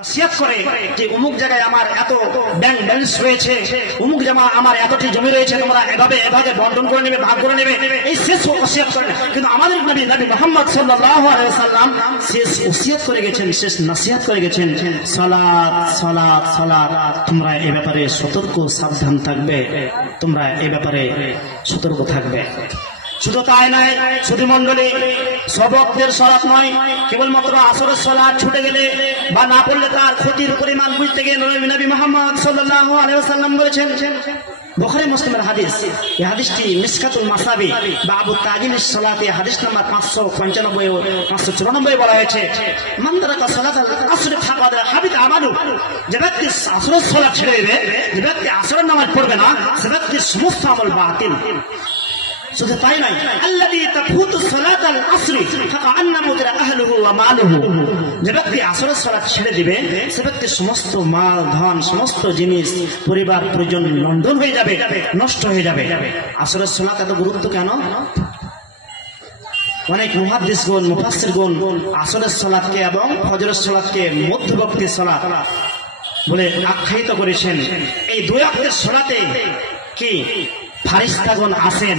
সিয়াত করে যে অমুক জায়গায় আমার এত ব্যাংক ব্যালেন্স রয়েছে, অমুক জামা আমার এতটি জমি রয়েছে, তোমরা এভাবে এভাবে বন্টন করে নেবে, ভাগ করে নেবে, এই শেষ ওসিয়ত করে। কিন্তু আমাদের নবী মুহাম্মদ সাল্লাল্লাহু আলাইহি ওয়াসাল্লাম শেষ ওসিয়ত করে গেছেন, শেষ নসিহত করে গেছেন, সালাত সালাত সালাত। তোমরা এই ব্যাপারে সতর্ক সাবধান থাকবে, তোমরা এই ব্যাপারে সতর্ক থাকবে। শুধু তাই নয়, শুধু মন্ডলী সব ওয়াক্তের সালাত নয়, কেবলমাত্র আসরের সালাত ছুটে গেলে বা না পড়লে তার ক্ষতির পরিমাণ বুঝতে গিয়ে নবী মুহাম্মদ সাল্লাল্লাহু আলাইহি ওয়াসাল্লাম বলেছেন, বুখারী মুসলিমের হাদিস, এই হাদিসটি মিশকাতুল মাসাবি বা আবু তাজিলিস সালাতে হাদিস নাম্বার 595 ও 594 বলা হয়েছে, মান তারাকা সালাতাল আসর ফাকাদ হাবিত আমালু। যে ব্যক্তি আসরের সালাত ছেড়ে দেবে, যে ব্যক্তি আসরের নামাজ পড়বে না, সে ব্যক্তির সমস্ত আমল বাতিল। শুধু তাই নয়, আল্লাযী তাফুতু সালাতাল আসরি ফাকান্নামা উতিরা আহলুহু ওয়া মালুহু। যে ব্যক্তি আসরের সালাত ছেড়ে দিবে, সে ব্যক্তির সমস্ত মাল ধন, সমস্ত জিনিস, পরিবার পরিজন লন্ডন হয়ে যাবে, নষ্ট হয়ে যাবে। আসরের সালাত এত গুরুত্ব কেন? অনেক মুহাদ্দিসগণ, মুফাসসিরগণ আসরের সালাতকে এবং ফজরের সালাতকে মধ্যবর্তী সালাত বলে আখ্যায়িত করেছেন। এই দুই ওয়াক্তের সালাতে কি ফারিস্তাগণ আসেন,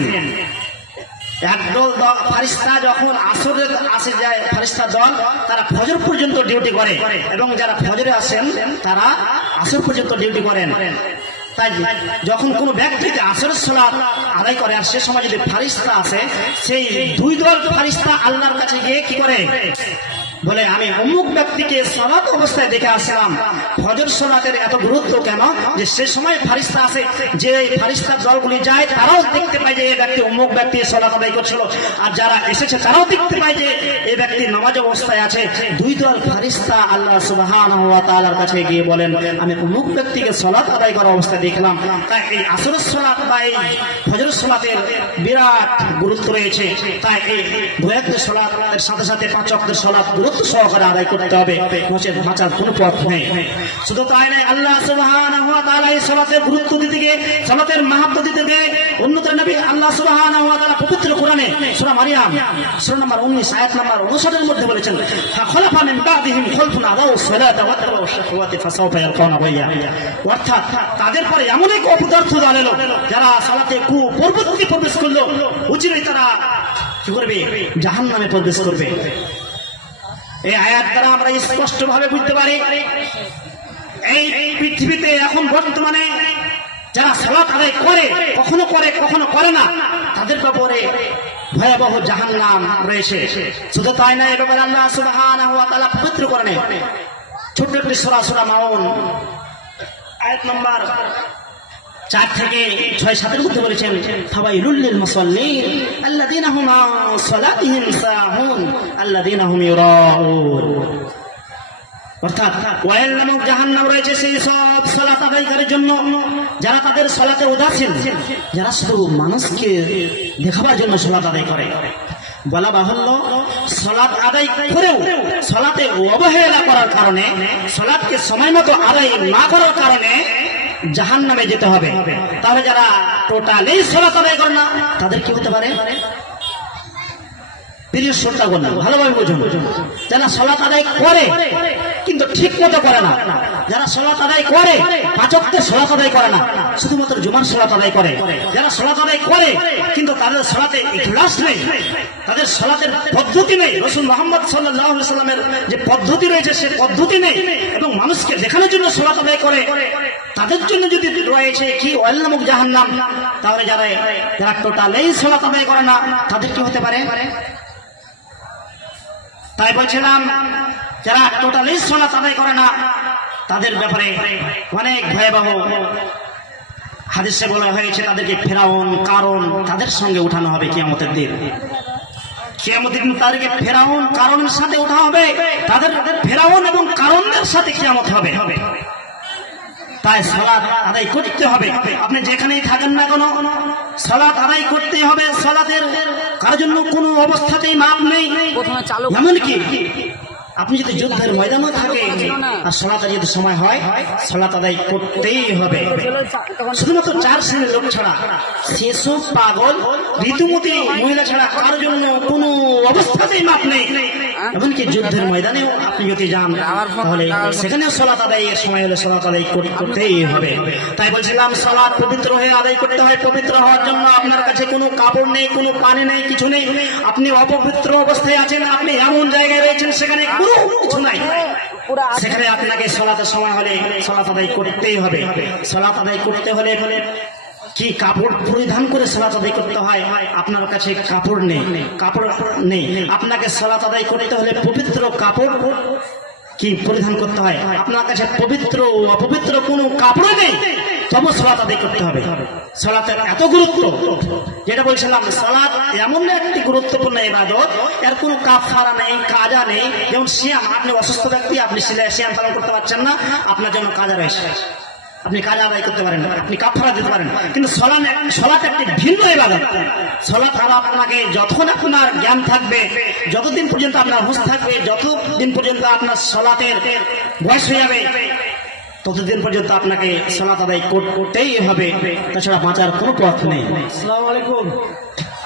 একদল ফারিস্তা যখন আসরে আসে যায়, ফারিস্তা দল তারা ফজর পর্যন্ত ডিউটি করে, এবং যারা ফজরে আসেন তারা আসর পর্যন্ত ডিউটি করেন। তাই যখন কোনো ব্যক্তি আসরের সালাত আদায় করে, আর সে সময় যদি ফারিস্তা আসে, সেই দুই দল ফারিস্তা আল্লাহর কাছে গিয়ে কি করে বলে, আমি অমুক ব্যক্তিকে সালাত অবস্থায় দেখে আসলাম। ফজর সালাতের এত গুরুত্ব কেন? যে সে সময় ফারিস্তা আসে, যে ফারিস্তার দলগুলি যায় তারাও দেখতে পায় যে এই ব্যক্তি অমুক ব্যক্তি সালাত আদায় করছিল, আর যারা এসেছে তারাও দেখতে পায় যে এই ব্যক্তি নামাজ অবস্থায় আছে। দুই দল ফারিস্তা আল্লাহ সুবহানাহু ওয়া তাআলার কাছে গিয়ে বলেন, আমি অমুক ব্যক্তিকে সালাত আদায় করা অবস্থায় দেখলাম। তাই এই আসরের সালাত বা এই ফজর সালাতের বিরাট গুরুত্ব রয়েছে। তাই এই দুই ওয়াক্তের সালাতের সাথে সাথে পাঁচ ওয়াক্তের সালাত গুরুত্ব সহকারে আদায় করতে হবে, নচেত বাঁচার কোনো পথ নেই। শুধু তাই নয়, আল্লাহ সুবহানাহু ওয়া তাআলা এই সালাতের গুরুত্ব দিতে গিয়ে, সালাতের মাহাত্ম্য দিতে গিয়ে উন্নত নবী আল্লাহ সুবহানাহু ওয়া তাআলা পবিত্র কোরআনে সূরা মারিয়াম সূরা নম্বর 19 আয়াত নম্বর 59 এর মধ্যে বলেছেন, ফাখলাফা মিন বাদিহিম খালফুন আদাউ সালাতা ওয়া তাবাউ শাহওয়াতি ফাসাউফা ইয়ালকাউনা গায়্যা। অর্থাৎ তাদের পরে এমন এক অপদার্থ দাঁড়ালো যারা সালাতে কুপরবর্তী প্রবেশ করলো, উচিতই তারা কি করবে? জাহান্নামে প্রবেশ করবে। এই আয়াত দ্বারা আমরা স্পষ্ট ভাবে বুঝতে পারি, এই পৃথিবীতে এখন বর্তমানে যারা সালাত আদায় করে, কখনো করে কখনো করে না, তাদের ব্যাপারে ভয়াবহ জাহান্নাম রয়েছে। শুধু তাই না, এই ব্যাপারে আল্লাহ সুবহানাহু ওয়া তাআলা পবিত্র কোরআনে ছোট্ট একটি সূরা, সূরা মাউন আয়াত নম্বর 4 থেকে 6-7 মধ্যে বলেছেন, ফাওয়াইলুল লিল মুসাল্লিন আল্লাযীনা হুম আন সালাতিহিম সাহুন আল্লাযীনা হুম ইউরাউন। অর্থাৎ ওয়াইল নামক জাহান্নাম রয়েছে সেই সব সালাত আদায়কারীর জন্য যারা তাদের সালাতে উদাসীন, যারা শুধু মানুষকে দেখাবার জন্য সালাত আদায় করে। বলা বাহুল্য, সালাত আদায় করেও সালাতে অবহেলা করার কারণে, সালাতকে সময় মতো আদায় না করার কারণে জাহান্নামে যেতে হবে। তাহলে যারা টোটালি সালাত আদায় করে না, তাদের কি হতে পারে? প্রিয় শ্রোতাগণ, ভালোভাবে বুঝুন, যারা সালাত আদায় করে কিন্তু ঠিক মতো করে না, যারা সালাত আদায় করে পাঁচ ওয়াক্তের সালাত আদায় করে না, শুধুমাত্র জুমার সালাত আদায় করে, যারা সালাত আদায় করে কিন্তু তাদের সালাতে ইখলাস নেই, তাদের সালাতের পদ্ধতি নেই, রাসূল মুহাম্মদ সাল্লাল্লাহু আলাইহি ওয়াসাল্লামের যে পদ্ধতি রয়েছে সে পদ্ধতি নেই, এবং মানুষকে দেখানোর জন্য সালাত আদায় করে, তাদের জন্য যদি রয়েছে কি ওয়াইল নামক জাহান্নাম। তাহলে যারা টোটালি সালাত আদায় করে না, তাদের কি হতে পারে? তাই বলছিলাম, যারা টোটালি সালাত আদায় করে না, তাদের ব্যাপারে অনেক ভয়াবহ হাদিসে বলা হয়েছে, তাদেরকে ফিরআউন, কারণ তাদের সঙ্গে উঠানো হবে কিয়ামতের দিন। কিয়ামতের দিন তাদেরকে ফিরআউন, কারণের সাথে উঠা হবে, তাদের ফিরআউন এবং কারণের সাথে কিয়ামত হবে। তাই সালাত আদায় করতে হবে। আপনি যেখানেই থাকেন না কেন, সালাত আদায় করতেই হবে। সালাতের কার জন্য কোনো অবস্থাতেই মাপ নেই। এমনকি আপনি যদি যুদ্ধের ময়দানও থাকে আর সালাত যদি সময় হয়, সালাত আদায় করতেই হবে। শুধুমাত্র 4 শ্রেণীর লোক ছাড়া, শিশু, পাগল, ঋতুমতী মহিলা ছাড়া কার জন্য কোনো অবস্থাতেই মাপ নেই। এমনকি যুদ্ধের ময়দানেও আপনি যদি যান তাহলে সেখানেও সালাত আদায়ের সময় হলে সালাত আদায় করতেই হবে। তাই বলছিলাম সালাত পবিত্র হয়ে আদায় করতে হয়। পবিত্র হওয়ার জন্য আপনার কাছে কোনো কাপড় নেই, কোনো পানি নেই, কিছু নেই, আপনি অপবিত্র অবস্থায় আছেন, আপনি এমন জায়গায় রয়েছেন সেখানে কোনো কিছু নাই, সেখানে আপনাকে সালাতের সময় হলে সালাত আদায় করতেই হবে। সালাত আদায় করতে হলে কি কাপড় পরিধান করে সালাত আদায় করতে হয়? আপনার কাছে কাপড় নেই, আপনাকে সালাত আদায় করতে হলে পবিত্র কাপড় কি পরিধান করতে হয়। আপনার কাছে পবিত্র অপবিত্র কোনো কাপড় নেই, তবু সালাত আদায় করতে হবে। সালাতের এত গুরুত্ব, যেটা বলছিলাম সালাত এমন একটি গুরুত্বপূর্ণ ইবাদত, এর কোনো কাফারা নেই, কাজা নেই। যেমন সিয়াম, আপনি অসুস্থ ব্যক্তি, আপনি সিয়াম পালন করতে পারছেন না, আপনার জন্য কাজা রয়েছে, আপনি কাজা আদায় করতে পারেন, আপনি কাফারা দিতে পারেন। কিন্তু সালাত একটি ভিন্ন ইবাদত। সালাত হলো আপনাকে যতক্ষণ আপনার জ্ঞান থাকবে, যতদিন পর্যন্ত আপনার হুঁশ থাকবে, যতদিন পর্যন্ত আপনার সালাতের বয়স হয়ে যাবে, ততদিন পর্যন্ত আপনাকে সালাত আদায় করতেই হবে, তাছাড়া বাঁচার কোনো পথ নেই। আসসালামু আলাইকুম।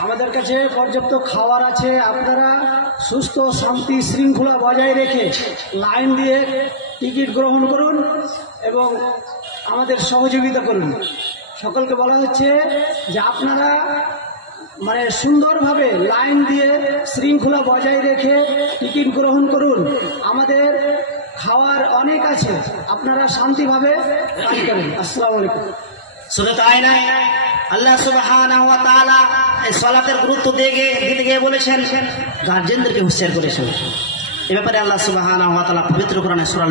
আমাদের কাছে পর্যাপ্ত খাবার আছে, আপনারা সুস্থ শান্তি শৃঙ্খলা বজায় রেখে লাইন দিয়ে টিকিট গ্রহণ করুন এবং আমাদের সহযোগিতা করুন। সকলকে বলা হচ্ছে যে আপনারা সুন্দরভাবে লাইন দিয়ে শৃঙ্খলা বজায় রেখে টিকিট গ্রহণ করুন। আমাদের খাওয়ার অনেক আছে, আপনারা শান্তিভাবে কাজ করুন। আসসালামু আলাইকুম। শুধু তাই নয়, আল্লাহ সুবহানাহু ওয়া তাআলা এই সালাতের গুরুত্ব দিতে গিয়ে বলেছেন, গার্জেনদেরকে হুঁশিয়ার করেছেন। এ ব্যাপারে আল্লাহ সুবহানাহু ওয়া তাআলা পবিত্র কোরআনে সূরা